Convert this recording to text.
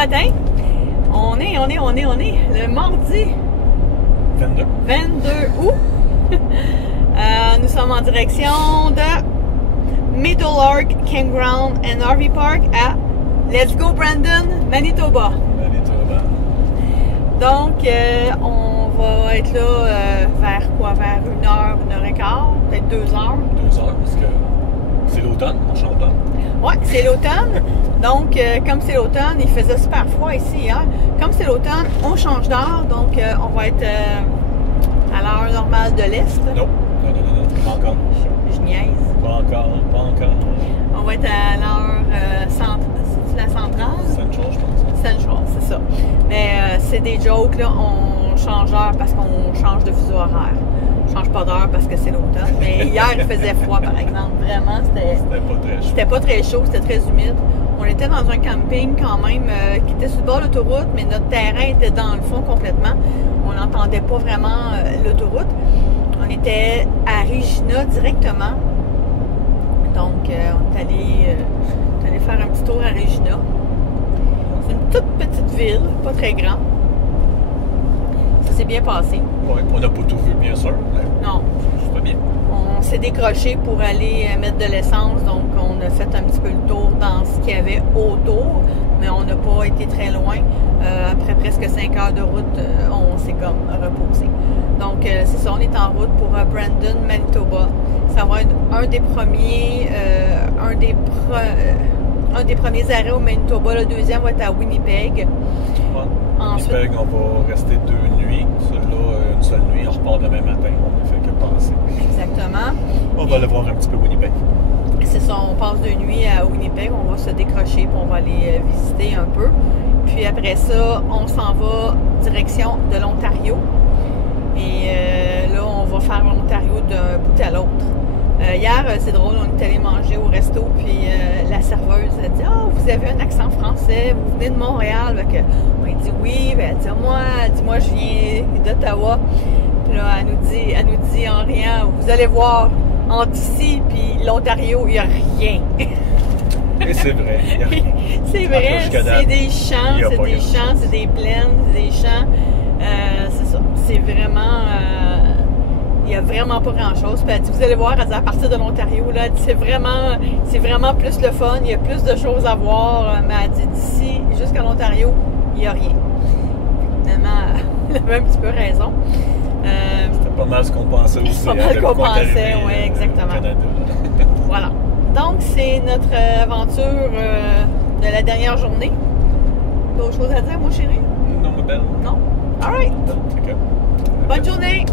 matin. On est le mardi 22 août. Nous sommes en direction de Meadow Lark Campground and RV Park à Let's Go Brandon, Manitoba. Donc, on va être là vers quoi? Vers 1h15, peut-être 2h. 2h, parce que c'est l'automne, on chante pas. Oui, c'est l'automne. Donc, comme c'est l'automne, il faisait super froid ici hier. Comme c'est l'automne, on change d'heure. Donc, on va être à l'heure normale de l'Est. Non, pas encore. Je niaise. Pas encore. On va être à l'heure centrale. Central, je pense. Central, c'est ça. Mais c'est des jokes, là. On change d'heure parce qu'on change de fuseau horaire. On change pas d'heure parce que c'est l'automne. Mais hier, il faisait froid, par exemple. Vraiment, c'était pas très chaud, c'était très humide. On était dans un camping quand même qui était sur le bord de l'autoroute, mais notre terrain était dans le fond complètement. On n'entendait pas vraiment l'autoroute. On était à Regina directement. Donc, on est allé faire un petit tour à Regina. C'est une toute petite ville, pas très grande. Ça s'est bien passé. Oui, on n'a pas tout vu, bien sûr. Non. C'est pas bien. On s'est décroché pour aller mettre de l'essence, donc on a fait un petit peu le tour dans ce qu'il y avait autour, mais on n'a pas été très loin. Après presque 5 heures de route, on s'est comme reposé. Donc c'est ça, on est en route pour Brandon, Manitoba. Ça va être un des premiers arrêts au Manitoba. Le deuxième va être à Winnipeg. Ouais. Winnipeg, on va rester 2 nuits. Celle-là, une seule nuit, on repart demain matin. On ne fait que passer. Exactement. On va aller voir un petit peu Winnipeg. C'est ça, on passe 2 nuits à Winnipeg. On va se décrocher puis on va aller visiter un peu. Puis après ça, on s'en va direction de l'Ontario. Et là, on va faire l'Ontario d'un bout à l'autre. Hier, c'est drôle, on est allé manger au resto, puis la serveuse a dit « Ah, vous avez un accent français, vous venez de Montréal. » On a dit « Oui. » Elle dit « Moi, je viens d'Ottawa. » Puis là, elle nous dit en riant « Vous allez voir, entre ici puis l'Ontario, il n'y a rien. » Et c'est vrai, il n'y a rien. C'est vrai, c'est des champs, c'est des plaines, c'est des champs. C'est ça, c'est vraiment... il n'y a vraiment pas grand-chose. Puis elle dit, vous allez voir, à partir de l'Ontario, là, c'est vraiment plus le fun, il y a plus de choses à voir. Mais elle dit, d'ici jusqu'à l'Ontario, il n'y a rien. Finalement, elle avait un petit peu raison. C'était pas mal ce qu'on pensait aussi. C'est pas mal qu'on pensait, oui, exactement. Voilà. Donc, c'est notre aventure de la dernière journée. D'autres choses à dire, mon chéri? Non, ma belle. Non? All right. Okay. Bonne journée!